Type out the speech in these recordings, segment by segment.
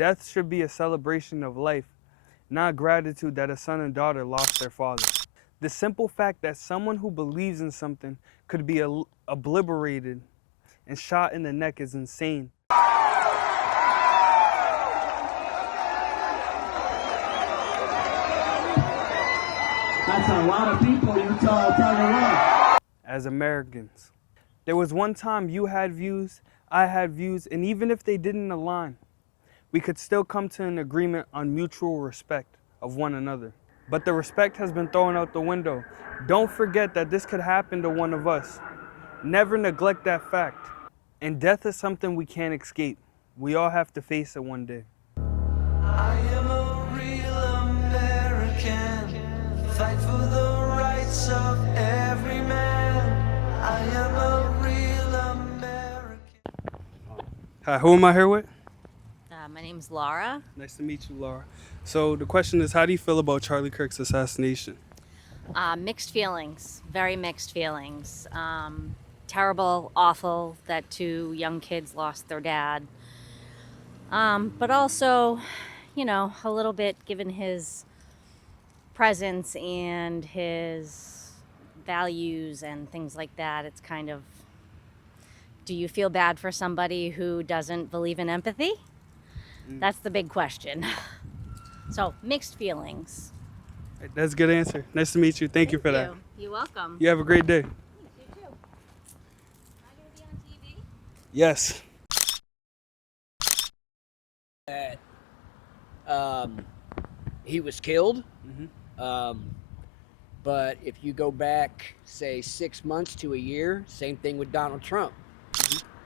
Death should be a celebration of life, not gratitude that a son and daughter lost their father. The simple fact that someone who believes in something could be obliterated and shot in the neck is insane. That's a lot of people you tell the world. As Americans, there was one time you had views, I had views, and even if they didn't align, we could still come to an agreement on mutual respect of one another. But the respect has been thrown out the window. Don't forget that this could happen to one of us. Never neglect that fact. And death is something we can't escape. We all have to face it one day. I am a real American. Fight for the rights of every man. I am a real American. Hi, who am I here with? My name's Laura. Nice to meet you, Laura. So the question is, how do you feel about Charlie Kirk's assassination? Mixed feelings, very mixed feelings. Terrible, awful that two young kids lost their dad. But also, you know, a little bit given his presence and his values and things like that, it's kind of, do you feel bad for somebody who doesn't believe in empathy? That's the big question. So, mixed feelings. That's a good answer. Nice to meet you. Thank you for that. You're welcome. You have a great day. You too. Am I going to be on TV? Yes. That he was killed. But if you go back, say, 6 months to a year, same thing with Donald Trump.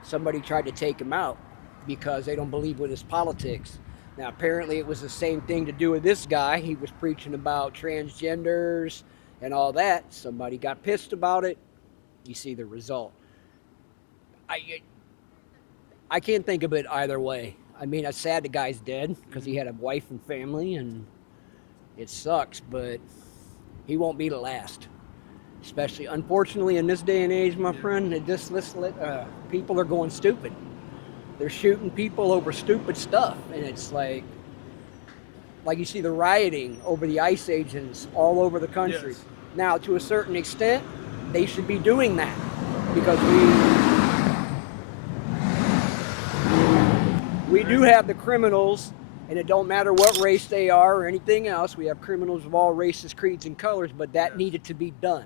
Somebody tried to take him out because they don't believe with his politics. Now, apparently it was the same thing to do with this guy. He was preaching about transgenders and all that. Somebody got pissed about it. You see the result. I can't think of it either way. I mean, it's sad the guy's dead because he had a wife and family, and it sucks, but he won't be the last. Especially, unfortunately, in this day and age, my friend, people are going stupid. They're shooting people over stupid stuff, and it's like you see the rioting over the ICE agents all over the country. Yes. Now, to a certain extent, they should be doing that because we do have the criminals, and it don't matter what race they are or anything else. We have criminals of all races, creeds, and colors, but that needed to be done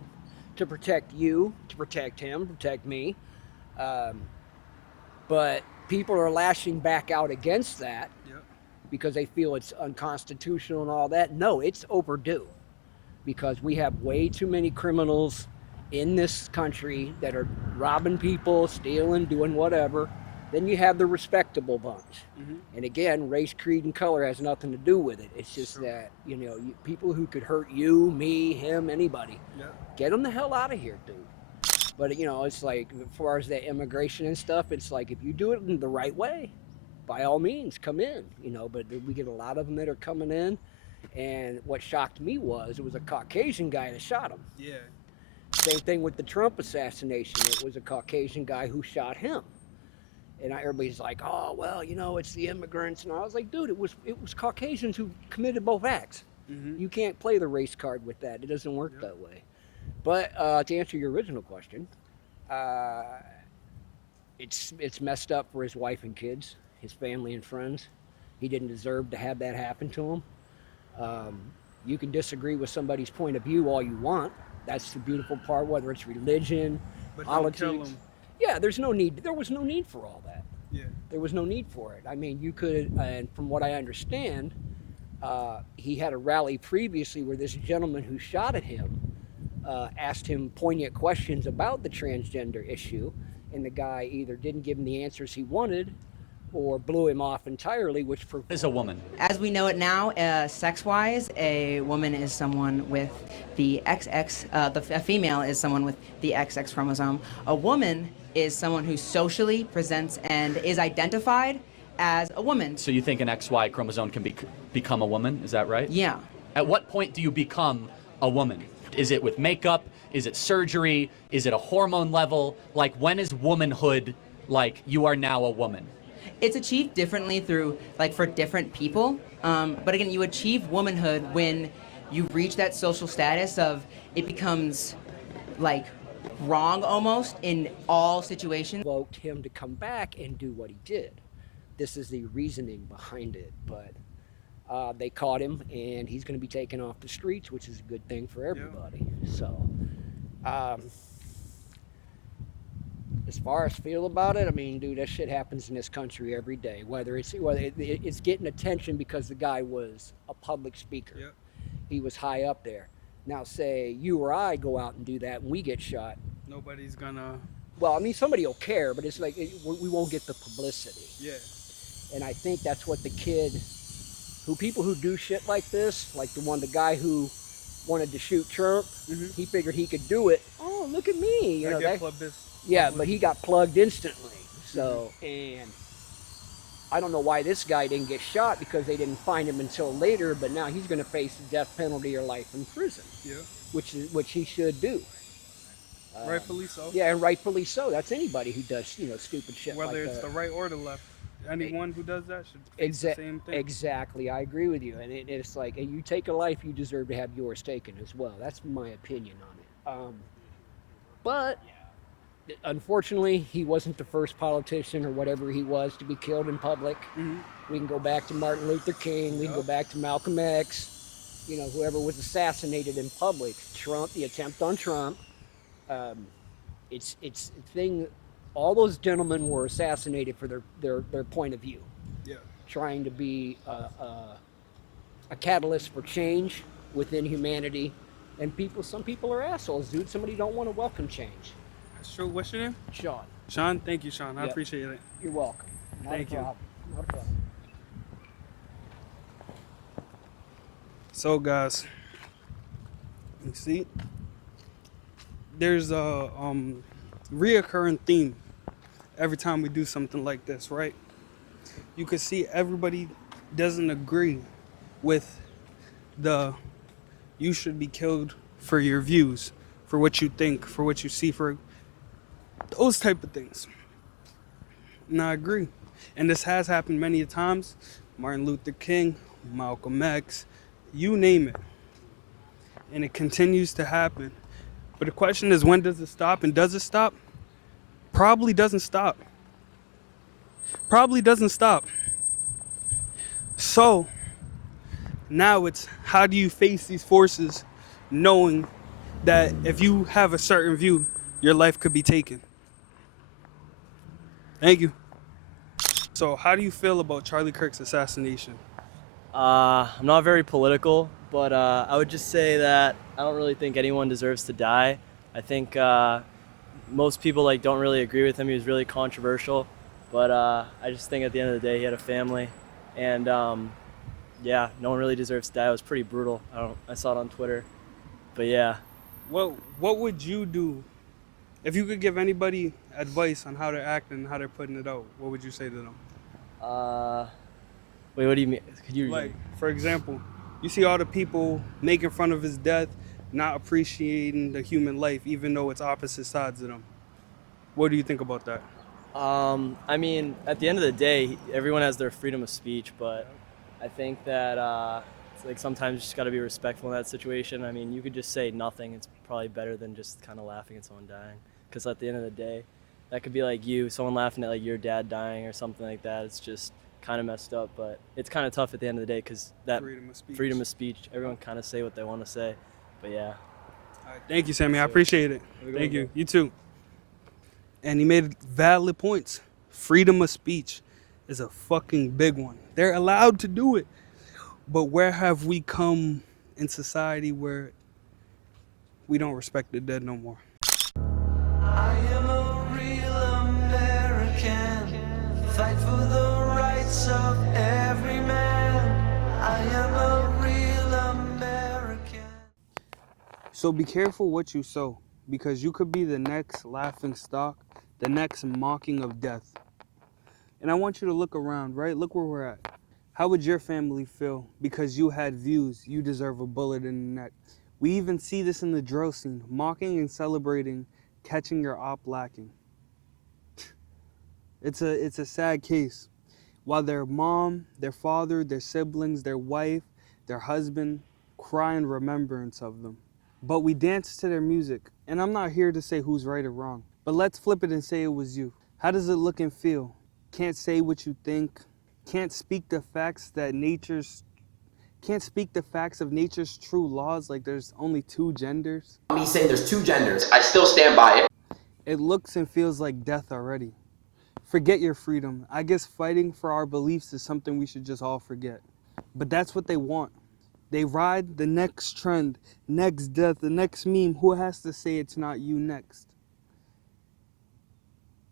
to protect you, to protect him, protect me. But people are lashing back out against that because they feel it's unconstitutional and all that. No, it's overdue because we have way too many criminals in this country that are robbing people, stealing, doing whatever. Then you have the respectable bunch. And again, race, creed, and color has nothing to do with it. It's just that, you know, people who could hurt you, me, him, anybody, get them the hell out of here, dude. But, you know, it's like, as far as that immigration and stuff, it's like, if you do it in the right way, by all means, come in, you know. But we get a lot of them that are coming in. And what shocked me was, it was a Caucasian guy that shot him. Yeah. Same thing with the Trump assassination. It was a Caucasian guy who shot him. And everybody's like, oh, well, you know, it's the immigrants. And I was like, dude, it was Caucasians who committed both acts. You can't play the race card with that. It doesn't work that way. But to answer your original question, it's messed up for his wife and kids, his family and friends. He didn't deserve to have that happen to him. You can disagree with somebody's point of view all you want. That's the beautiful part, whether it's religion, politics. Yeah, there was no need for all that. Yeah. There was no need for it. I mean, you could, and from what I understand, he had a rally previously where this gentleman who shot at him asked him poignant questions about the transgender issue, and the guy either didn't give him the answers he wanted or blew him off entirely, which is a woman. As we know it now, sex-wise, a woman is someone with the XX, a female is someone with the XX chromosome. A woman is someone who socially presents and is identified as a woman. So you think an XY chromosome can become a woman, is that right? Yeah. At what point do you become a woman? Is it with makeup? Is it surgery? Is it a hormone level? Like, when is womanhood like you are now a woman? it's achieved differently through, like, for different people. But again, you achieve womanhood when you reach that social status of it becomes, like, wrong almost in all situations. Provoked him to come back and do what he did. This is the reasoning behind it, but they caught him, and he's going to be taken off the streets, which is a good thing for everybody. So, as far as feel about it, I mean, dude, that shit happens in this country every day. Whether it's getting attention because the guy was a public speaker, he was high up there. Now, say you or I go out and do that, and we get shot. Nobody's gonna. Well, I mean, somebody will care, but it's like we won't get the publicity. Yeah. And I think that's what people who do shit like this, like the guy who wanted to shoot Trump, he figured he could do it. Oh, look at me, you know that. Yeah, but he got plugged instantly. So, and I don't know why this guy didn't get shot, because they didn't find him until later. But now he's going to face the death penalty or life in prison. Yeah. Which he should do. Rightfully so. Yeah, and rightfully so. That's anybody who does stupid shit. Whether like it's that. the right or the left, anyone who does that should face the same thing. Exactly, I agree with you. And it's like, and you take a life, you deserve to have yours taken as well. That's my opinion on it. But unfortunately, he wasn't the first politician or whatever he was to be killed in public. We can go back to Martin Luther King. We can go back to Malcolm X. You know, whoever was assassinated in public. Trump, the attempt on Trump. It's a thing. All those gentlemen were assassinated for their point of view. Yeah. Trying to be a catalyst for change within humanity. And some people are assholes, dude. Somebody don't want to welcome change. That's true. What's your name? Sean. Sean, thank you, Sean. I appreciate it. You're welcome. Thank you. Not a problem. So, guys, you see, there's a reoccurring theme every time we do something like this, right? You can see everybody doesn't agree with the you should be killed for your views, for what you think, for what you see, for those type of things. And I agree. And this has happened many times. Martin Luther King, Malcolm X, you name it. And it continues to happen. But the question is, when does it stop? And does it stop? Probably doesn't stop. Probably doesn't stop. So, now it's, how do you face these forces knowing that if you have a certain view, your life could be taken? Thank you. So, how do you feel about Charlie Kirk's assassination? I'm not very political, but I would just say that I don't really think anyone deserves to die. I think most people don't really agree with him. He was really controversial, but I just think at the end of the day he had a family, and yeah, no one really deserves to die. It was pretty brutal. I saw it on Twitter, but yeah. What would you do if you could give anybody advice on how to act and how they're putting it out? What would you say to them? Wait, what do you mean? Could you Like, for example, you see all the people making fun of his death, not appreciating the human life, even though it's opposite sides of them. What do you think about that? I mean, at the end of the day, everyone has their freedom of speech, but I think that it's sometimes you just got to be respectful in that situation. I mean, you could just say nothing. It's probably better than just kind of laughing at someone dying, because at the end of the day, that could be someone laughing at your dad dying or something like that. It's just kind of messed up, but it's kind of tough at the end of the day, because that freedom of speech, everyone kind of say what they want to say, but yeah. All right, thank you, Sammy. I appreciate it. Thank you. You too. And he made valid points. Freedom of speech is a fucking big one. They're allowed to do it. But where have we come in society where we don't respect the dead no more? I am a real American. Fight for the rights of every man. I am a real American. So be careful what you sow, because you could be the next laughing stock, the next mocking of death. And I want you to look around, right? Look where we're at. How would your family feel because you had views? You deserve a bullet in the neck. We even see this in the drill scene, mocking and celebrating, catching your op lacking. It's a sad case. while their mom, their father, their siblings, their wife, their husband cry in remembrance of them. But we dance to their music, and I'm not here to say who's right or wrong, but let's flip it and say it was you. How does it look and feel? Can't say what you think, can't speak the facts of nature's true laws, like there's only two genders. Me saying there's two genders, I still stand by it. It looks and feels like death already. Forget your freedom. I guess fighting for our beliefs is something we should just all forget. But that's what they want. They ride the next trend, next death, the next meme. Who has to say it's not you next?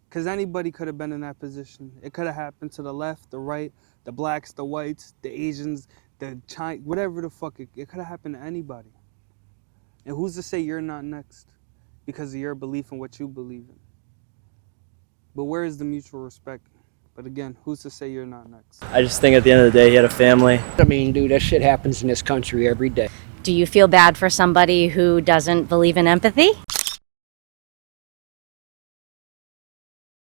Because anybody could have been in that position. It could have happened to the left, the right, the blacks, the whites, the Asians, the Chinese, whatever the fuck. It could have happened to anybody. And who's to say you're not next because of your belief in what you believe in? But where is the mutual respect? But again, who's to say you're not next? I just think at the end of the day, he had a family. I mean, dude, that shit happens in this country every day. Do you feel bad for somebody who doesn't believe in empathy?